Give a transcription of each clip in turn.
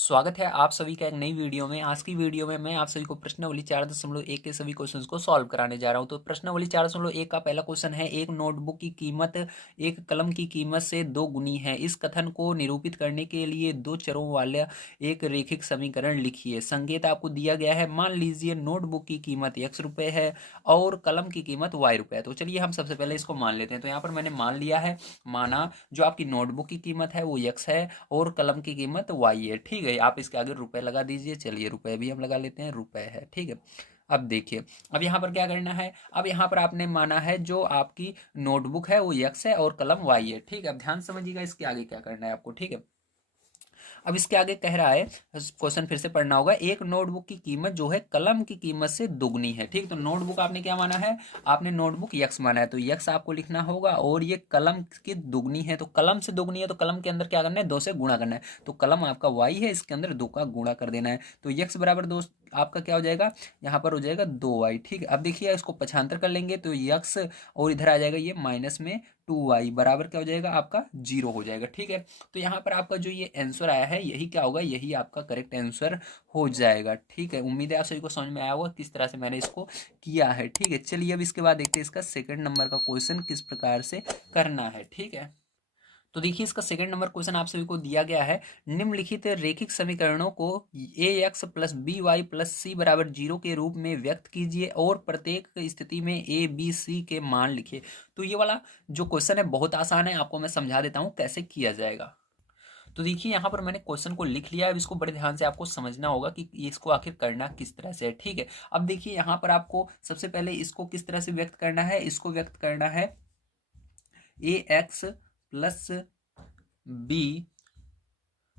स्वागत है आप सभी का एक नई वीडियो में। आज की वीडियो में मैं आप सभी को प्रश्नावली 4.1 के सभी क्वेश्चंस को सॉल्व कराने जा रहा हूं। तो प्रश्नावली 4.1 का पहला क्वेश्चन है, एक नोटबुक की कीमत एक कलम की कीमत से 2 गुनी है। इस कथन को निरूपित करने के लिए दो चरों वाला एक रैखिक समीकरण लिखिए। संकेत आपको दिया गया है, मान लीजिए नोटबुक की कीमत x रुपये है और कलम की कीमत y रुपये है। तो चलिए हम सबसे पहले इसको मान लेते हैं। तो यहाँ पर मैंने मान लिया है, माना जो आपकी नोटबुक की कीमत है वो x है और कलम की कीमत y है। ठीक है, आप इसके आगे रुपए लगा दीजिए। चलिए रुपए भी हम लगा लेते हैं, रुपए है। ठीक है, अब देखिए, अब यहाँ पर क्या करना है। अब यहाँ पर आपने माना है जो आपकी नोटबुक है वो x है और कलम y है। ठीक है, अब ध्यान समझिएगा इसके आगे क्या करना है आपको। ठीक है, अब इसके आगे कह रहा है, क्वेश्चन फिर से पढ़ना होगा, एक नोटबुक की कीमत जो है कलम की कीमत से दुगनी है। ठीक, तो नोटबुक आपने क्या माना है, आपने नोटबुक यक्स माना है, तो यक्स आपको लिखना होगा और ये कलम की दुगनी है। तो कलम से दुगनी है तो कलम के अंदर क्या करना है, 2 से गुणा करना है। तो कलम आपका वाई है, इसके अंदर 2 का गुणा कर देना है। तो यक्स बराबर 2 आपका क्या हो जाएगा, यहाँ पर हो जाएगा 2y। ठीक है, अब देखिए इसको पक्षांतर कर लेंगे तो यक्स और इधर आ जाएगा ये माइनस में 2y बराबर क्या हो जाएगा, आपका 0 हो जाएगा। ठीक है, तो यहाँ पर आपका जो ये आंसर आया है यही क्या होगा, यही आपका करेक्ट आंसर हो जाएगा। ठीक है, उम्मीद है आप सभी को समझ में आया होगा किस तरह से मैंने इसको किया है। ठीक है, चलिए अब इसके बाद देखते हैं इसका सेकंड नंबर का क्वेश्चन किस प्रकार से करना है। ठीक है, तो देखिए इसका सेकंड नंबर क्वेश्चन आप सभी को दिया गया है, निम्नलिखित रैखिक समीकरणों को A X plus B Y plus C बराबर 0 के रूप में व्यक्त कीजिए और प्रत्येक स्थिति में ए बी सी के मान लिखिए। तो ये वाला जो क्वेश्चन है बहुत आसान है, आपको मैं समझा देता हूँ कैसे किया जाएगा। तो देखिए यहाँ पर मैंने क्वेश्चन को लिख लिया है। अब इसको बड़े ध्यान से आपको समझना होगा कि इसको आखिर करना किस तरह से है। ठीक है, अब देखिए यहाँ पर आपको सबसे पहले इसको किस तरह से व्यक्त करना है, इसको व्यक्त करना है A X plus B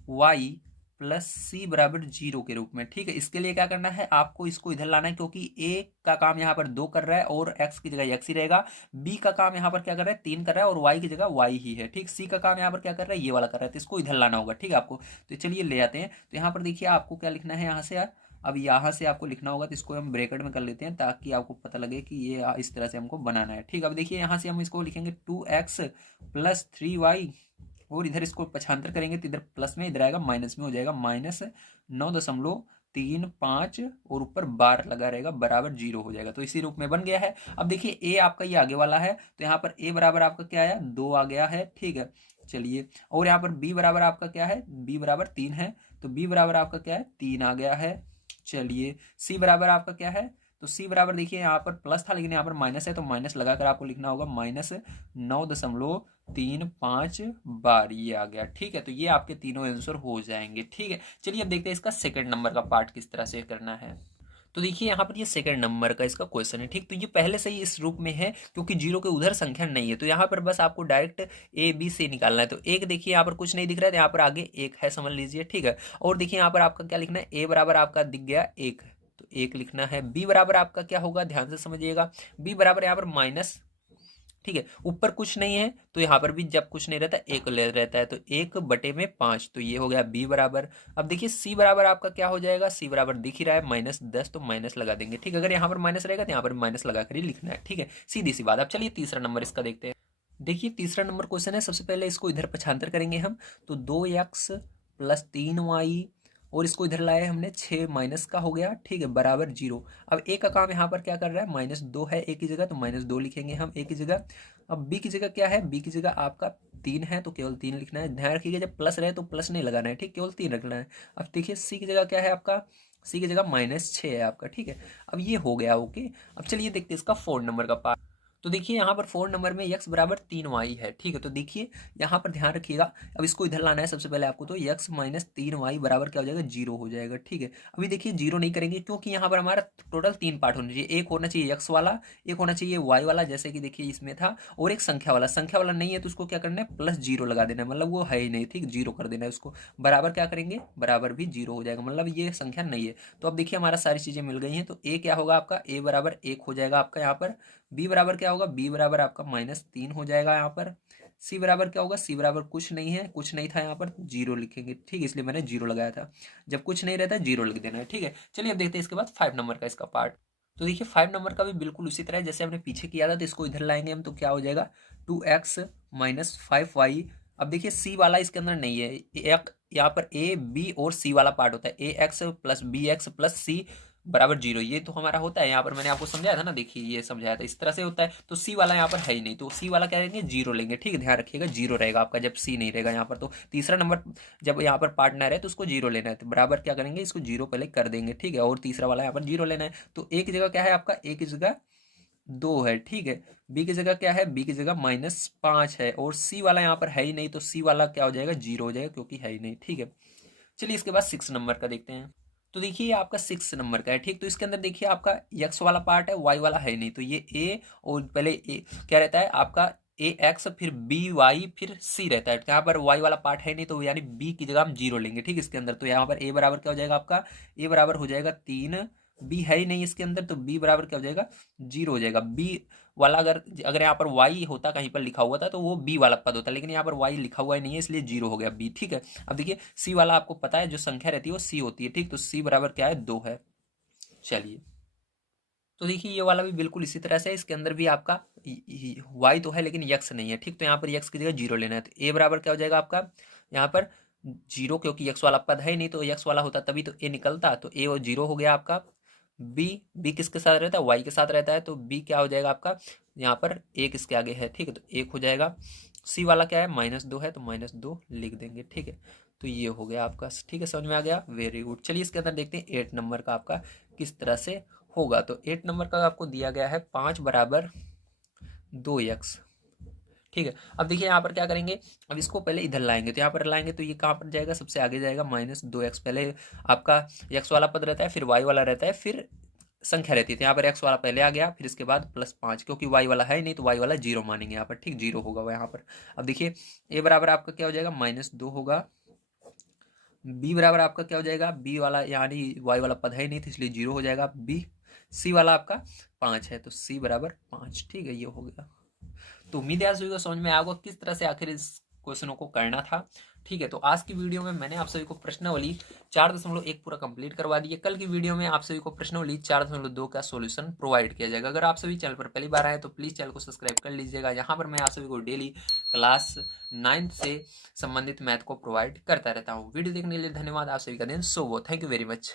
Y plus C बराबर 0 के रूप में। ठीक है, इसके लिए क्या करना है, आपको इसको इधर लाना है क्योंकि ए का काम यहाँ पर 2 कर रहा है और एक्स की जगह एक्स ही रहेगा। बी का काम यहाँ पर क्या कर रहा है, 3 कर रहा है और वाई की जगह वाई ही है। ठीक, सी का काम यहाँ पर क्या कर रहा है, ये वाला कर रहा है, तो इसको इधर लाना होगा। ठीक है आपको, तो चलिए ले आते हैं। तो यहाँ पर देखिए आपको क्या लिखना है यहाँ से यार, अब यहाँ से आपको लिखना होगा, तो इसको हम ब्रैकेट में कर लेते हैं ताकि आपको पता लगे कि ये इस तरह से हमको बनाना है। ठीक, अब देखिए यहाँ से हम इसको लिखेंगे 2x प्लस 3y और इधर इसको पक्षांतर करेंगे तो इधर प्लस में, इधर आएगा माइनस में, हो जाएगा -9.35 और ऊपर बार लगा रहेगा बराबर 0 हो जाएगा। तो इसी रूप में बन गया है। अब देखिए ए आपका ये आगे वाला है, तो यहाँ पर ए बराबर आपका क्या आया, 2 आ गया है। ठीक है, चलिए, और यहाँ पर बी बराबर आपका क्या है, बी बराबर 3 है, तो बी बराबर आपका क्या है, 3 आ गया है। चलिए, सी बराबर आपका क्या है, तो सी बराबर देखिए यहाँ पर प्लस था लेकिन यहाँ पर माइनस है, तो माइनस लगाकर आपको लिखना होगा -9.35 बार, ये आ गया। ठीक है, तो ये आपके तीनों आंसर हो जाएंगे। ठीक है, चलिए अब देखते हैं इसका सेकंड नंबर का पार्ट किस तरह से करना है। तो देखिए यहाँ पर ये सेकंड नंबर का इसका क्वेश्चन है। ठीक, तो ये पहले से ही इस रूप में है क्योंकि 0 के उधर संख्या नहीं है, तो यहाँ पर बस आपको डायरेक्ट ए बी से निकालना है। तो एक देखिए यहाँ पर कुछ नहीं दिख रहा है, तो यहाँ पर आगे एक है समझ लीजिए। ठीक है, और देखिए यहाँ पर आपका क्या लिखना है, ए बराबर आपका दिख गया 1, तो 1 लिखना है। बी बराबर आपका क्या होगा, ध्यान से समझिएगा, बी बराबर यहाँ पर माइनस। ठीक है, ऊपर कुछ नहीं है तो यहाँ पर भी जब कुछ नहीं रहता एक ले रहता है, तो 1/5, तो ये हो गया बी बराबर। अब देखिए सी बराबर आपका क्या हो जाएगा, सी बराबर दिख ही रहा है -10, तो माइनस लगा देंगे। ठीक, अगर यहाँ पर माइनस रहेगा तो यहाँ पर माइनस लगा कर ही लिखना है। ठीक है, सीधी सी बात। अब चलिए तीसरा नंबर इसका देखते हैं। देखिए तीसरा नंबर क्वेश्चन है, सबसे पहले इसको इधर पक्षांतर करेंगे हम, तो 2x प्लस 3y और इसको इधर लाए हमने 6 माइनस का हो गया। ठीक है, बराबर 0। अब ए का काम यहाँ पर क्या कर रहा है, -2 है ए की जगह, तो -2 लिखेंगे हम ए की जगह। अब बी की जगह क्या है, बी की जगह आपका 3 है, तो केवल 3 लिखना है। ध्यान रखिएगा जब प्लस रहे तो प्लस नहीं लगाना है। ठीक, केवल 3 रखना है। अब देखिए सी की जगह क्या है आपका, सी की जगह -6 है आपका। ठीक है, अब ये हो गया ओके। अब चलिए देखते हैं इसका 4 नंबर का पार्ट। तो देखिए यहाँ पर 4 नंबर में x बराबर 3y है। ठीक है, तो देखिए यहाँ पर ध्यान रखिएगा, अब इसको इधर लाना है सबसे पहले आपको, तो x माइनस 3y बराबर क्या हो जाएगा, 0 हो जाएगा। ठीक है, अभी देखिए 0 नहीं करेंगे क्योंकि यहाँ पर हमारा टोटल 3 पार्ट होने चाहिए, एक होना चाहिए x वाला, एक होना चाहिए y वाला जैसे कि देखिए इसमें था, और एक संख्या वाला। संख्या वाला नहीं है तो उसको क्या करना है, +0 लगा देना है, मतलब वो है ही नहीं। ठीक, 0 कर देना है उसको, बराबर क्या करेंगे, बराबर भी 0 हो जाएगा, मतलब ये संख्या नहीं है। तो अब देखिए हमारा सारी चीजें मिल गई हैं, तो a क्या होगा आपका, a बराबर 1 हो जाएगा आपका यहाँ पर। बी बराबर क्या होगा, बी बराबर आपका -3 हो जाएगा यहाँ पर। सी बराबर क्या होगा, सी बराबर कुछ नहीं है, कुछ नहीं था यहाँ पर, 0 लिखेंगे। ठीक, इसलिए मैंने 0 लगाया था, जब कुछ नहीं रहता 0 लिख देना है। ठीक है, चलिए अब देखते हैं इसके बाद 5 नंबर का इसका पार्ट। तो देखिए 5 नंबर का भी बिल्कुल उसी तरह जैसे हमने पीछे किया था, तो इसको इधर लाएंगे हम, तो क्या हो जाएगा 2x - 5y। अब देखिए सी वाला इसके अंदर नहीं है, एक यहाँ पर ए बी और सी वाला पार्ट होता है, A X plus B X plus C बराबर 0, ये तो हमारा होता है। यहाँ पर मैंने आपको समझाया था ना, देखिए ये समझाया था, इस तरह से होता है। तो सी वाला यहाँ पर है ही नहीं, तो सी वाला क्या लेंगे, 0 लेंगे। ठीक है, ध्यान रखिएगा 0 रहेगा आपका जब सी नहीं रहेगा यहाँ पर। तो तीसरा नंबर जब यहाँ पर पार्टनर है तो उसको 0 लेना है, तो बराबर क्या करेंगे, इसको 0 पहले कर देंगे। ठीक है, और तीसरा वाला यहाँ पर 0 लेना है। तो ए की जगह क्या है आपका, ए की जगह 2 है। ठीक है, बी की जगह क्या है, बी की जगह -5 है, और सी वाला यहाँ पर है ही नहीं, तो सी वाला क्या हो जाएगा, 0 हो जाएगा, क्योंकि है ही नहीं। ठीक है, चलिए इसके बाद 6 नंबर का देखते हैं। तो देखिए ये आपका 6 नंबर का है। ठीक, तो इसके अंदर देखिए आपका एक्स वाला पार्ट है, वाई वाला है नहीं, तो ये ए और पहले ए क्या रहता है आपका, ए एक्स फिर बी वाई फिर सी रहता है। तो यहाँ पर वाई वाला पार्ट है नहीं, तो यानी बी की जगह हम 0 लेंगे। ठीक, इसके अंदर तो यहाँ पर ए बराबर क्या हो जाएगा आपका, ए बराबर हो जाएगा 3, बी है ही नहीं इसके अंदर, तो बी बराबर क्या हो जाएगा, 0 हो जाएगा। बी वाला अगर अगर यहाँ पर वाई होता, कहीं पर लिखा हुआ था, तो वो बी वाला पद होता, लेकिन यहाँ पर वाई लिखा हुआ ही नहीं है, इसलिए 0 हो गया बी। ठीक है, अब देखिए सी वाला आपको पता है, जो संख्या रहती है वो सी होती है। ठीक, तो सी बराबर क्या है, 2 है। चलिए, तो देखिए ये वाला भी बिल्कुल इसी तरह से, इसके अंदर भी आपका वाई तो है लेकिन यक्स नहीं है। ठीक, तो यहाँ पर यक्स की जगह 0 लेना है, तो ए बराबर क्या हो जाएगा आपका, यहाँ पर 0, क्योंकि यक्स वाला पद है ही नहीं, तो यक्स वाला होता तभी तो ए निकलता, तो ए और 0 हो गया आपका। बी, बी किसके साथ रहता है, वाई के साथ रहता है, तो बी क्या हो जाएगा आपका, यहाँ पर एक इसके आगे है। ठीक है, तो 1 हो जाएगा। सी वाला क्या है, -2 है, तो -2 लिख देंगे। ठीक है, तो ये हो गया आपका। ठीक है, समझ में आ गया, वेरी गुड। चलिए इसके अंदर देखते हैं 8 नंबर का आपका किस तरह से होगा। तो 8 नंबर का आपको दिया गया है 5 बराबर 2x। ठीक है, अब देखिए यहाँ पर क्या करेंगे, अब इसको पहले इधर लाएंगे, तो यहाँ पर लाएंगे तो ये कहाँ पर जाएगा, सबसे आगे जाएगा, -2x। पहले आपका x वाला पद रहता है, फिर y वाला रहता है, फिर संख्या रहती है, तो यहाँ पर x वाला पहले आ गया, फिर इसके बाद +5, क्योंकि y वाला है ही नहीं, तो y वाला 0 मानेंगे यहाँ पर। ठीक, 0 होगा वह यहाँ पर। अब देखिए a बराबर आपका क्या हो जाएगा, -2 होगा। बी बराबर आपका क्या हो जाएगा, बी वाला यानी वाई वाला पद है ही नहीं, तो इसलिए 0 हो जाएगा बी। सी वाला आपका 5 है, तो सी बराबर 5। ठीक है, ये हो गया। तो उम्मीद है आप सभी को समझ में आएगा किस तरह से आखिर इस क्वेश्चनों को करना था। ठीक है, तो आज की वीडियो में मैंने आप सभी को प्रश्नावली 4.1 पूरा कंप्लीट करवा दी है। कल की वीडियो में आप सभी को प्रश्नावली 4.2 का सॉल्यूशन प्रोवाइड किया जाएगा। अगर आप सभी चैनल पर पहली बार आए तो प्लीज़ चैनल को सब्सक्राइब कर लीजिएगा। यहाँ पर मैं आप सभी को डेली क्लास 9 से संबंधित मैथ को प्रोवाइड करता रहता हूँ। वीडियो देखने के लिए धन्यवाद। आप सभी का दिन शुभ हो। Thank you very much.